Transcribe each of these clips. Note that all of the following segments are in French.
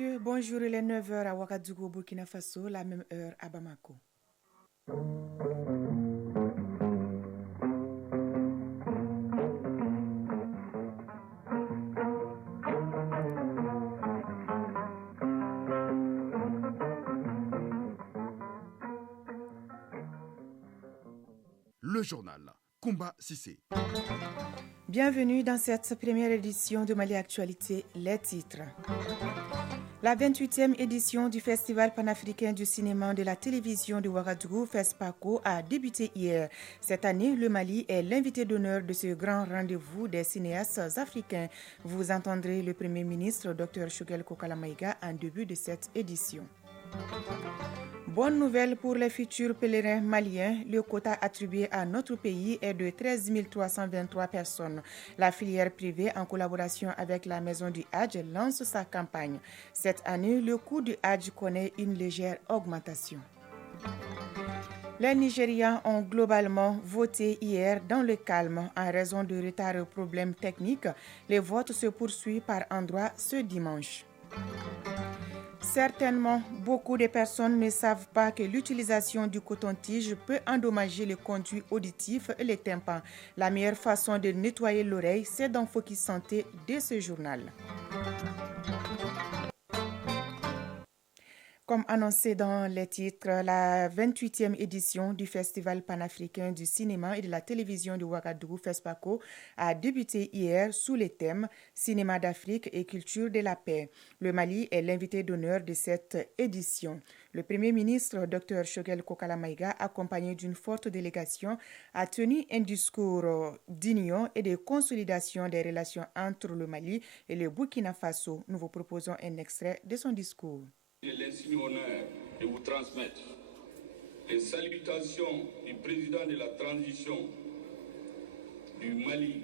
messieurs, bonjour, il est 9 heures à Ouagadougou, Burkina Faso, la même heure à Bamako. Le journal Koumba Sissé. Bienvenue dans cette première édition de Mali Actualité, les titres. La 28e édition du Festival panafricain du cinéma de la télévision de Ouagadougou, FESPACO, a débuté hier. Cette année, le Mali est l'invité d'honneur de ce grand rendez-vous des cinéastes africains. Vous entendrez le Premier ministre, Dr Choguel Kokala Maïga, en début de cette édition. Bonne nouvelle pour les futurs pèlerins maliens, le quota attribué à notre pays est de 13 323 personnes. La filière privée, en collaboration avec la Maison du Hadj, lance sa campagne. Cette année, le coût du Hadj connaît une légère augmentation. Les Nigérians ont globalement voté hier dans le calme en raison de retards et problèmes techniques. Les votes se poursuivent par endroits ce dimanche. Certainement, beaucoup de personnes ne savent pas que l'utilisation du coton-tige peut endommager le conduit auditif et les tympans. La meilleure façon de nettoyer l'oreille, c'est dans Focus Santé de ce journal. Comme annoncé dans les titres, la 28e édition du Festival panafricain du cinéma et de la télévision de Ouagadougou, FESPACO, a débuté hier sous les thèmes Cinéma d'Afrique et culture de la paix. Le Mali est l'invité d'honneur de cette édition. Le Premier ministre, Dr Choguel Kokala Maïga, accompagné d'une forte délégation, a tenu un discours d'union et de consolidation des relations entre le Mali et le Burkina Faso. Nous vous proposons un extrait de son discours. J'ai l'insigne honneur de vous transmettre les salutations du président de la transition du Mali,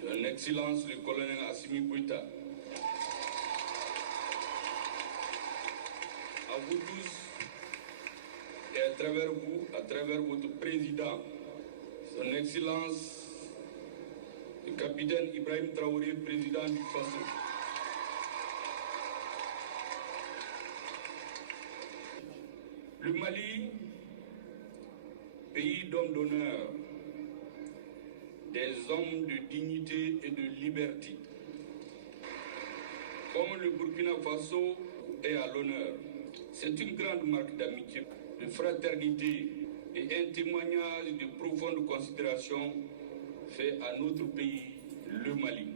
son Excellence le colonel Assimi Goïta. À vous tous et à travers vous, à travers votre président, son Excellence le capitaine Ibrahim Traoré, président du Faso. Le Mali, pays d'hommes d'honneur, des hommes de dignité et de liberté. Comme le Burkina Faso est à l'honneur, c'est une grande marque d'amitié, de fraternité et un témoignage de profonde considération fait à notre pays, le Mali.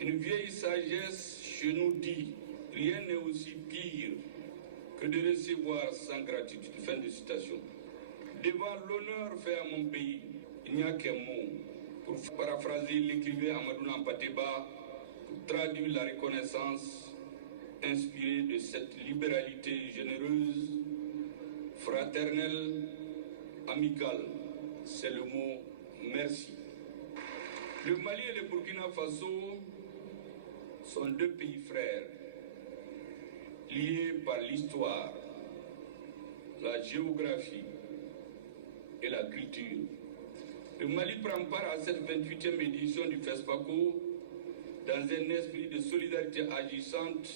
Une vieille sagesse chez nous dit, rien n'est aussi pire que de recevoir sans gratitude. Fin de citation. Devant l'honneur fait à mon pays, il n'y a qu'un mot. Pour paraphraser l'écrivain Amadou Nampateba, pour traduire la reconnaissance inspirée de cette libéralité généreuse, fraternelle, amicale, c'est le mot merci. Le Mali et le Burkina Faso sont deux pays frères, liés par l'histoire, la géographie et la culture. Le Mali prend part à cette 28e édition du FESPACO dans un esprit de solidarité agissante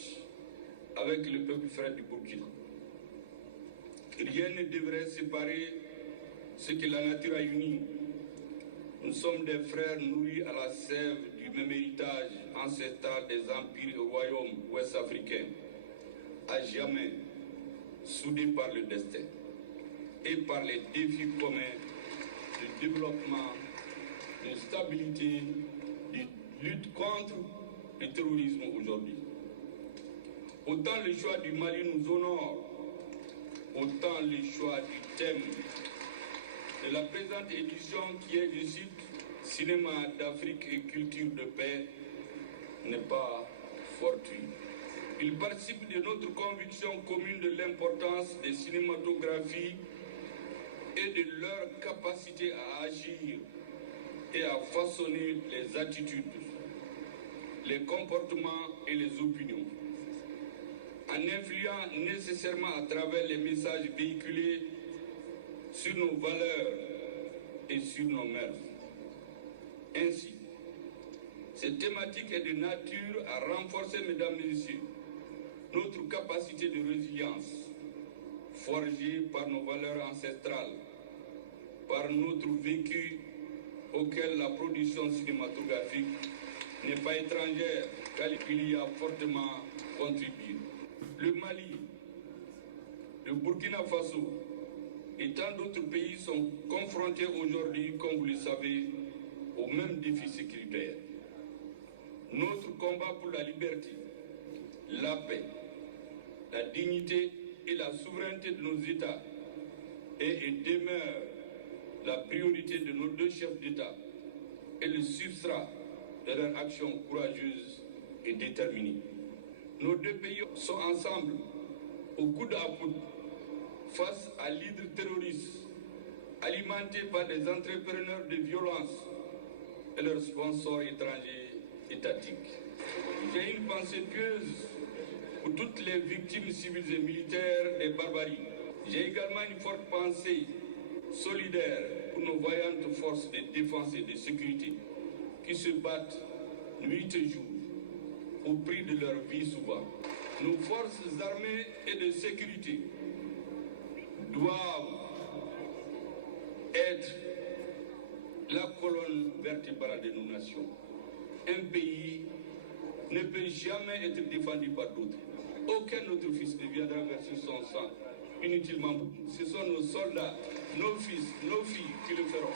avec le peuple frère du Burkina. Rien ne devrait séparer ce que la nature a uni. Nous sommes des frères nourris à la sève du même héritage ancestral des empires et royaumes ouest-africains, à jamais soudés par le destin et par les défis communs de développement, de stabilité, de lutte contre le terrorisme aujourd'hui. Autant le choix du Mali nous honore, autant le choix du thème de la présente édition qui est, je cite, Cinéma d'Afrique et culture de paix n'est pas fortuit. Il participe de notre conviction commune de l'importance des cinématographies et de leur capacité à agir et à façonner les attitudes, les comportements et les opinions, en influant nécessairement à travers les messages véhiculés sur nos valeurs et sur nos mœurs. Ainsi, Cette thématique est de nature à renforcer, mesdames et messieurs, notre capacité de résilience, forgée par nos valeurs ancestrales, par notre vécu auquel la production cinématographique n'est pas étrangère, car il y a fortement contribué. Le Mali, le Burkina Faso et tant d'autres pays sont confrontés aujourd'hui, comme vous le savez, aux mêmes défis sécuritaires. Notre combat pour la liberté, la paix, la dignité et la souveraineté de nos États est et demeure la priorité de nos deux chefs d'État et le substrat de leur action courageuse et déterminée. Nos deux pays sont ensemble, au coude à coude, face à l'hydre terroriste, alimenté par des entrepreneurs de violence et leurs sponsors étrangers étatiques. J'ai une pensée pieuse pour toutes les victimes civiles et militaires des barbaries. J'ai également une forte pensée solidaire pour nos vaillantes forces de défense et de sécurité qui se battent nuit et jour au prix de leur vie souvent. Nos forces armées et de sécurité doivent être la colonne vertébrale de nos nations. Un pays ne peut jamais être défendu par d'autres. Aucun autre fils ne viendra verser son sang inutilement. Ce sont nos soldats, nos fils, nos filles qui le feront.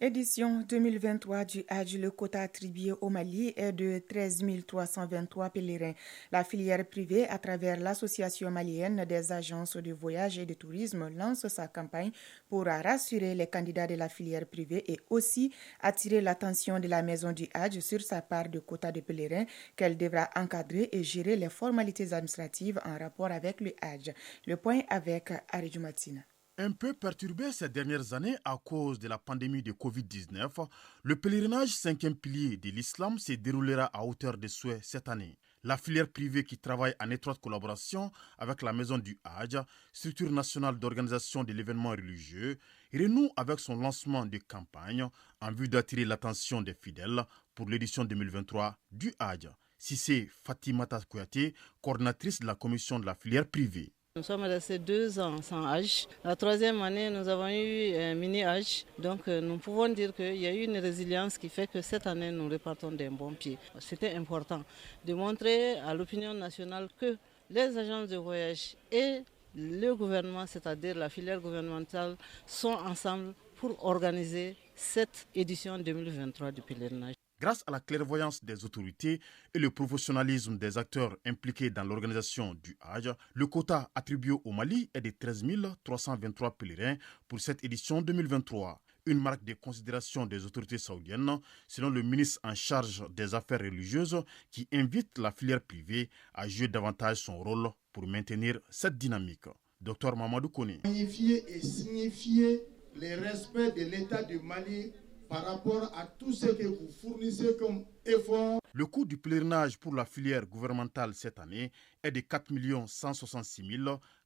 Édition 2023 du Hajj, le quota attribué au Mali est de 13 323 pèlerins. La filière privée, à travers l'Association malienne des agences de voyage et de tourisme, lance sa campagne pour rassurer les candidats de la filière privée et aussi attirer l'attention de la maison du Hajj sur sa part de quota de pèlerins qu'elle devra encadrer et gérer les formalités administratives en rapport avec le Hajj. Le point avec Aridou Matina. Un peu perturbé ces dernières années à cause de la pandémie de Covid-19, le pèlerinage 5e pilier de l'islam se déroulera à hauteur de souhait cette année. La filière privée qui travaille en étroite collaboration avec la Maison du Hajj, structure nationale d'organisation de l'événement religieux, renoue avec son lancement de campagne en vue d'attirer l'attention des fidèles pour l'édition 2023 du Hajj. Cissé Fatimata Kouyaté, coordinatrice de la commission de la filière privée. Nous sommes restés 2 ans sans Hajj. La 3e année, nous avons eu un mini-Hajj. Donc, nous pouvons dire qu'il y a eu une résilience qui fait que cette année, nous repartons d'un bon pied. C'était important de montrer à l'opinion nationale que les agences de voyage et le gouvernement, c'est-à-dire la filière gouvernementale, sont ensemble pour organiser cette édition 2023 du pèlerinage. Grâce à la clairvoyance des autorités et le professionnalisme des acteurs impliqués dans l'organisation du Hajj, le quota attribué au Mali est de 13 323 pèlerins pour cette édition 2023. Une marque de considération des autorités saoudiennes, selon le ministre en charge des affaires religieuses, qui invite la filière privée à jouer davantage son rôle pour maintenir cette dynamique. Dr Mamadou Kone. Magnifier et signifier le respect de l'État du Mali par rapport à tout ce que vous fournissez comme effort. Le coût du pèlerinage pour la filière gouvernementale cette année est de 4 166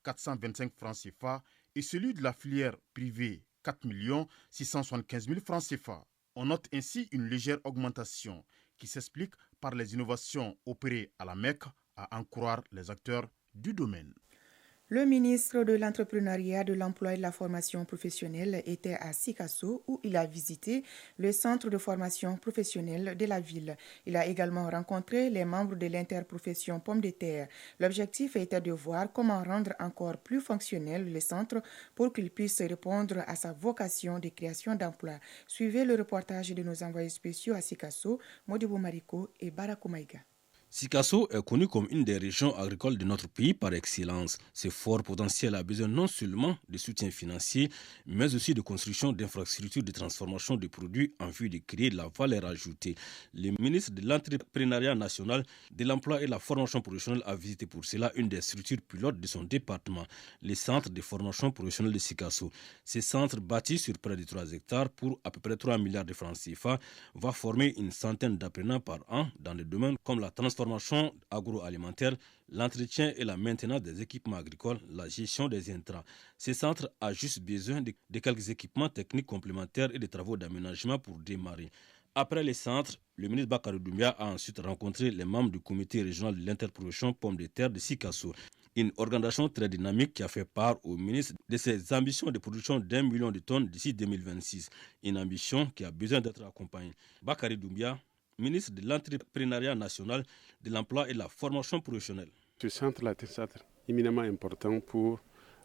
425 francs CFA et celui de la filière privée 4 675 000 francs CFA. On note ainsi une légère augmentation qui s'explique par les innovations opérées à la Mecque, à en croire les acteurs du domaine. Le ministre de l'Entrepreneuriat, de l'Emploi et de la Formation professionnelle était à Sikasso où il a visité le centre de formation professionnelle de la ville. Il a également rencontré les membres de l'interprofession Pomme de Terre. L'objectif était de voir comment rendre encore plus fonctionnel le centre pour qu'il puisse répondre à sa vocation de création d'emplois. Suivez le reportage de nos envoyés spéciaux à Sikasso, Modibo Mariko et Barakou Maïga. Sikasso est connu comme une des régions agricoles de notre pays par excellence. Ce fort potentiel a besoin non seulement de soutien financier, mais aussi de construction d'infrastructures de transformation de produits en vue de créer de la valeur ajoutée. Le ministre de l'Entrepreneuriat national, de l'Emploi et de la Formation professionnelle a visité pour cela une des structures pilotes de son département, le centre de formation professionnelle de Sikasso. Ce centre, bâti sur près de 3 hectares pour à peu près 3 milliards de francs CFA, va former une centaine d'apprenants par an dans des domaines comme la transformation transformation agroalimentaire, l'entretien et la maintenance des équipements agricoles, la gestion des intrants. Ce centre a juste besoin de quelques équipements techniques complémentaires et de travaux d'aménagement pour démarrer. Après les centres, le ministre Bakary Doumbia a ensuite rencontré les membres du comité régional de l'interproduction pommes de terre de Sikasso, une organisation très dynamique qui a fait part au ministre de ses ambitions de production d'1 million de tonnes d'ici 2026, une ambition qui a besoin d'être accompagnée. Bakary Doumbia, ministre de l'entrepreneuriat national, de l'emploi et de la formation professionnelle. Ce centre-là est un centre éminemment important pour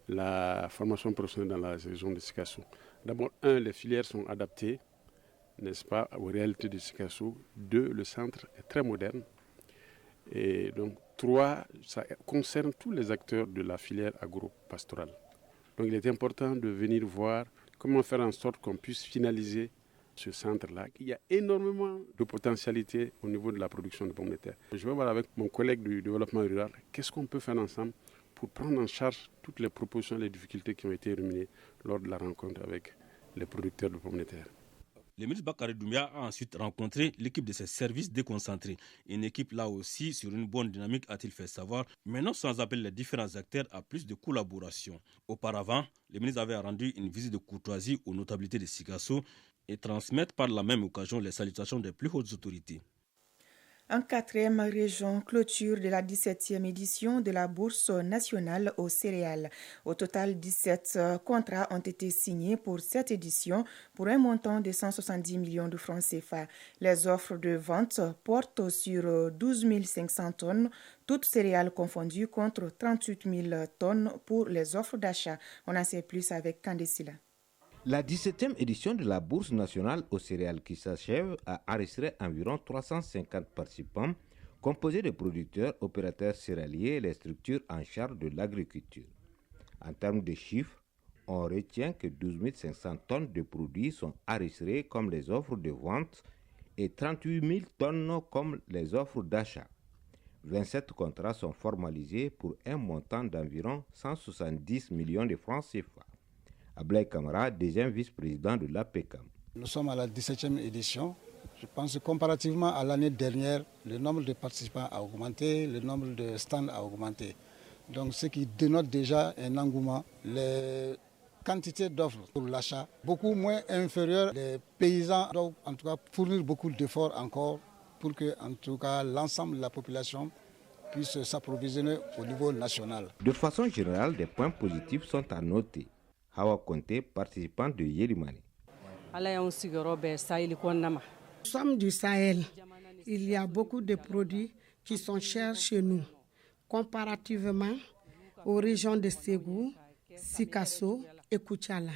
la formation professionnelle dans la région de Sikasso. D'abord, les filières sont adaptées, n'est-ce pas, aux réalités de Sikasso. 2, le centre est très moderne. Et donc, 3, ça concerne tous les acteurs de la filière agro-pastorale. Donc, il est important de venir voir comment faire en sorte qu'on puisse finaliser ce centre-là. Il y a énormément de potentialités au niveau de la production de pommes de terre. Je vais voir avec mon collègue du développement rural qu'est-ce qu'on peut faire ensemble pour prendre en charge toutes les propositions et les difficultés qui ont été réunies lors de la rencontre avec les producteurs de pommes de terre. Le ministre Bakary Doumbia a ensuite rencontré l'équipe de ses services déconcentrés. Une équipe là aussi sur une bonne dynamique, a-t-il fait savoir, mais non sans appeler les différents acteurs à plus de collaboration. Auparavant, le ministre avait rendu une visite de courtoisie aux notabilités de Sikasso et transmettre par la même occasion les salutations des plus hautes autorités. En 4e région, clôture de la 17e édition de la Bourse nationale aux céréales. Au total, 17 contrats ont été signés pour cette édition pour un montant de 170 millions de francs CFA. Les offres de vente portent sur 12 500 tonnes, toutes céréales confondues, contre 38 000 tonnes pour les offres d'achat. On en sait plus avec Candesila. La 17e édition de la Bourse nationale aux céréales qui s'achève a enregistré environ 350 participants, composés de producteurs, opérateurs céréaliers et les structures en charge de l'agriculture. En termes de chiffres, on retient que 12 500 tonnes de produits sont enregistrées comme les offres de vente et 38 000 tonnes comme les offres d'achat. 27 contrats sont formalisés pour un montant d'environ 170 millions de francs CFA. Ablaye Kamara, deuxième vice-président de l'APECAM. Nous sommes à la 17e édition. Je pense que comparativement à l'année dernière, le nombre de participants a augmenté, le nombre de stands a augmenté. Donc ce qui dénote déjà un engouement. Les quantités d'offres pour l'achat, beaucoup moins inférieures. Les paysans doivent en tout cas fournir beaucoup d'efforts encore pour que en tout cas l'ensemble de la population puisse s'approvisionner au niveau national. De façon générale, des points positifs sont à noter. Hawa Conté, participant de Yelimani. Nous sommes du Sahel. Il y a beaucoup de produits qui sont chers chez nous, comparativement aux régions de Ségou, Sikasso et Koutiala.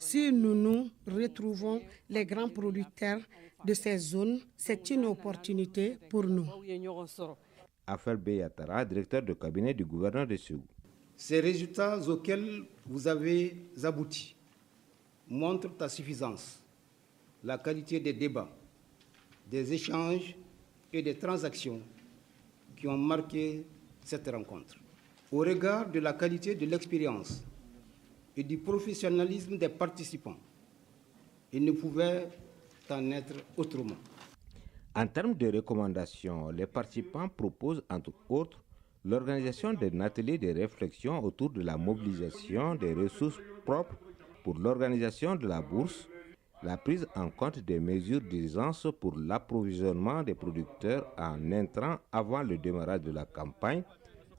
Si nous retrouvons les grands producteurs de ces zones, c'est une opportunité pour nous. Afel Beyatara, directeur de cabinet du gouverneur de Ségou. Ces résultats auxquels vous avez abouti montrent ta suffisance, la qualité des débats, des échanges et des transactions qui ont marqué cette rencontre. Au regard de la qualité de l'expérience et du professionnalisme des participants, il ne pouvait en être autrement. En termes de recommandations, les participants proposent entre autres l'organisation d'un atelier de réflexion autour de la mobilisation des ressources propres pour l'organisation de la bourse, la prise en compte des mesures d'urgence pour l'approvisionnement des producteurs en intrants avant le démarrage de la campagne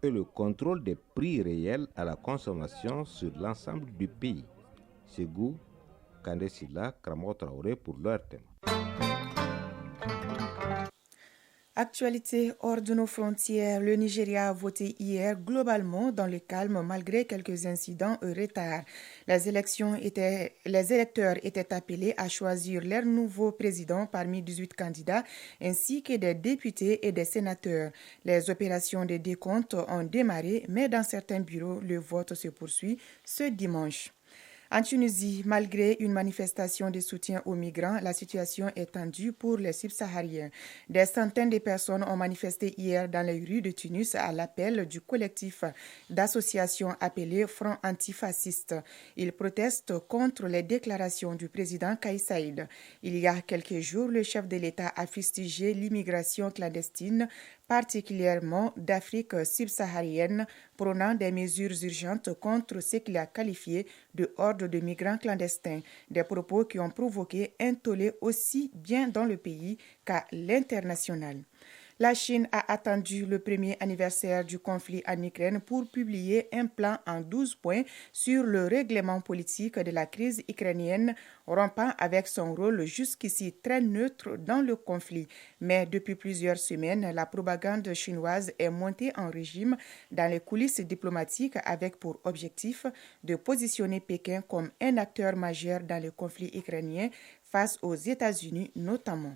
et le contrôle des prix réels à la consommation sur l'ensemble du pays. Ségou, Kandesila, Kramo Traoré pour leur thème. Actualité hors de nos frontières, le Nigeria a voté hier globalement dans le calme malgré quelques incidents et retards. Les électeurs étaient appelés à choisir leur nouveau président parmi 18 candidats ainsi que des députés et des sénateurs. Les opérations de décompte ont démarré, mais dans certains bureaux, le vote se poursuit ce dimanche. En Tunisie, malgré une manifestation de soutien aux migrants, la situation est tendue pour les subsahariens. Des centaines de personnes ont manifesté hier dans les rues de Tunis à l'appel du collectif d'associations appelé Front antifasciste. Ils protestent contre les déclarations du président Kais Saied. Il y a quelques jours, le chef de l'État a fustigé l'immigration clandestine, particulièrement d'Afrique subsaharienne, prônant des mesures urgentes contre ce qu'il a qualifié de horde de migrants clandestins, des propos qui ont provoqué un tollé aussi bien dans le pays qu'à l'international. La Chine a attendu le premier anniversaire du conflit en Ukraine pour publier un plan en 12 points sur le règlement politique de la crise ukrainienne, rompant avec son rôle jusqu'ici très neutre dans le conflit. Mais depuis plusieurs semaines, la propagande chinoise est montée en régime dans les coulisses diplomatiques avec pour objectif de positionner Pékin comme un acteur majeur dans le conflit ukrainien face aux États-Unis notamment.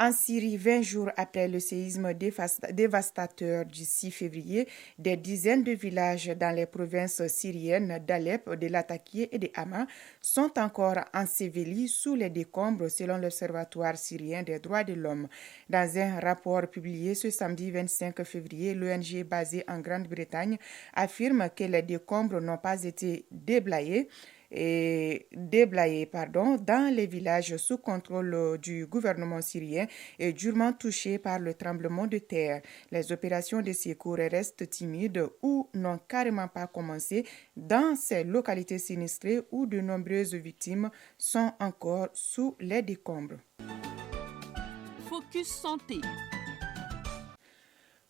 En Syrie, 20 jours après le séisme dévastateur du 6 février, des dizaines de villages dans les provinces syriennes d'Alep, de Latakia et de Hama sont encore ensevelis sous les décombres selon l'Observatoire syrien des droits de l'homme. Dans un rapport publié ce samedi 25 février, l'ONG basée en Grande-Bretagne affirme que les décombres n'ont pas été déblayés dans les villages sous contrôle du gouvernement syrien et durement touchés par le tremblement de terre. Les opérations de secours restent timides ou n'ont carrément pas commencé dans ces localités sinistrées où de nombreuses victimes sont encore sous les décombres. Focus Santé.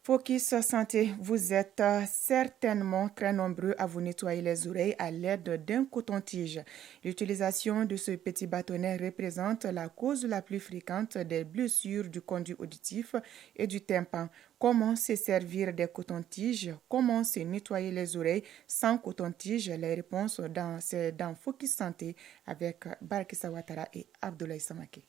Focus Santé, vous êtes certainement très nombreux à vous nettoyer les oreilles à l'aide d'un coton-tige. L'utilisation de ce petit bâtonnet représente la cause la plus fréquente des blessures du conduit auditif et du tympan. Comment se servir des cotons-tiges? Comment se nettoyer les oreilles sans coton-tige? Les réponses dans Focus Santé avec Barkissa Ouattara et Abdoulaye Samake.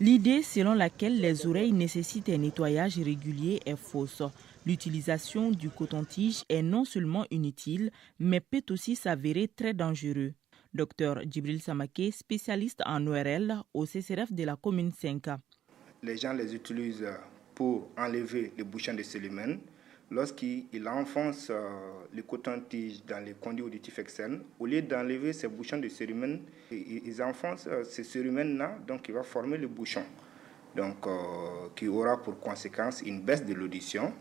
L'idée selon laquelle les oreilles nécessitent un nettoyage régulier est fausse. L'utilisation du coton-tige est non seulement inutile, mais peut aussi s'avérer très dangereux. Dr Djibril Samake, spécialiste en ORL au CCRF de la commune 5. Les gens les utilisent pour enlever les bouchons de cérumen. Lorsqu'ils enfoncent le coton-tige dans les conduits auditifs externes, au lieu d'enlever ces bouchons de cérumen, ils enfoncent ces cérumen-là, donc il va former le bouchon, donc qui aura pour conséquence une baisse de l'audition.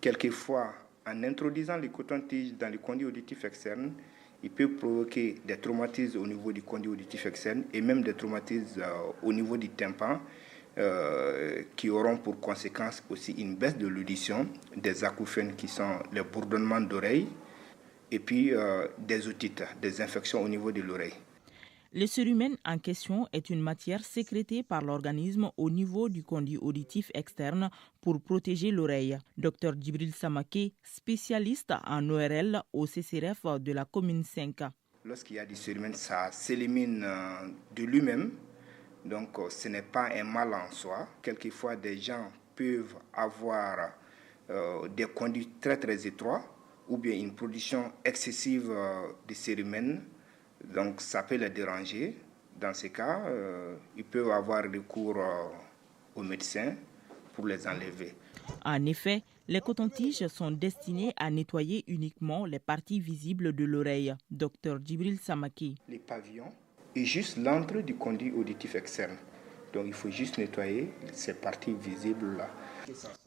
Quelquefois, en introduisant le coton-tige dans les conduits auditifs externes, il peut provoquer des traumatismes au niveau du conduit auditif externe et même des traumatismes au niveau du tympan, qui auront pour conséquence aussi une baisse de l'audition, des acouphènes qui sont les bourdonnements d'oreilles et puis des otites, des infections au niveau de l'oreille. Le cérumen en question est une matière sécrétée par l'organisme au niveau du conduit auditif externe pour protéger l'oreille. Dr Djibril Samake, spécialiste en ORL au CCRF de la commune 5. Lorsqu'il y a du cérumen, ça s'élimine de lui-même. Donc, ce n'est pas un mal en soi. Quelquefois, des gens peuvent avoir des conduits très très étroits ou bien une production excessive de cérumen. Donc, ça peut les déranger. Dans ces cas, ils peuvent avoir recours aux médecins pour les enlever. En effet, les cotons-tiges sont destinés à nettoyer uniquement les parties visibles de l'oreille. Dr Djibril Samake. Les pavillons et juste l'entrée du conduit auditif externe. Donc il faut juste nettoyer ces parties visibles-là.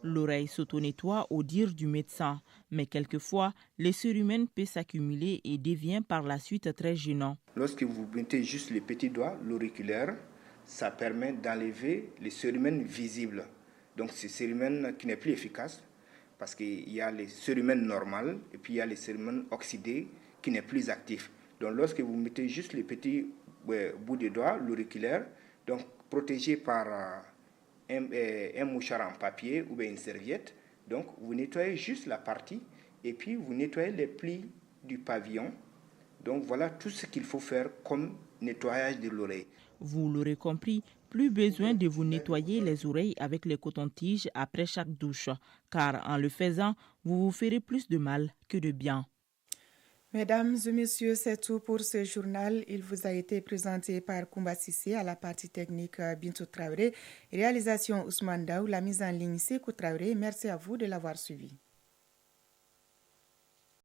L'oreille s'auto-nettoie au dire du médecin, mais quelquefois, le cérumen peut s'accumuler et devient par la suite très gênant. Lorsque vous mettez juste les petits doigts, l'auriculaire, ça permet d'enlever les cérumen visibles. Donc c'est cérumen qui n'est plus efficace parce qu'il y a les cérumen normaux et puis il y a les cérumen oxydés qui n'est plus actif. Donc lorsque vous mettez juste les petits bout de doigts, l'auriculaire, donc protégé par un mouchoir en papier ou bien une serviette. Donc vous nettoyez juste la partie et puis vous nettoyez les plis du pavillon. Donc voilà tout ce qu'il faut faire comme nettoyage de l'oreille. Vous l'aurez compris, plus besoin de vous nettoyer les oreilles avec les cotons-tiges après chaque douche, car en le faisant, vous vous ferez plus de mal que de bien. Mesdames et messieurs, c'est tout pour ce journal. Il vous a été présenté par Koumba Sissé à la partie technique Bintou Traoré, réalisation Ousmane Daou, la mise en ligne Sekou Traoré. Merci à vous de l'avoir suivi.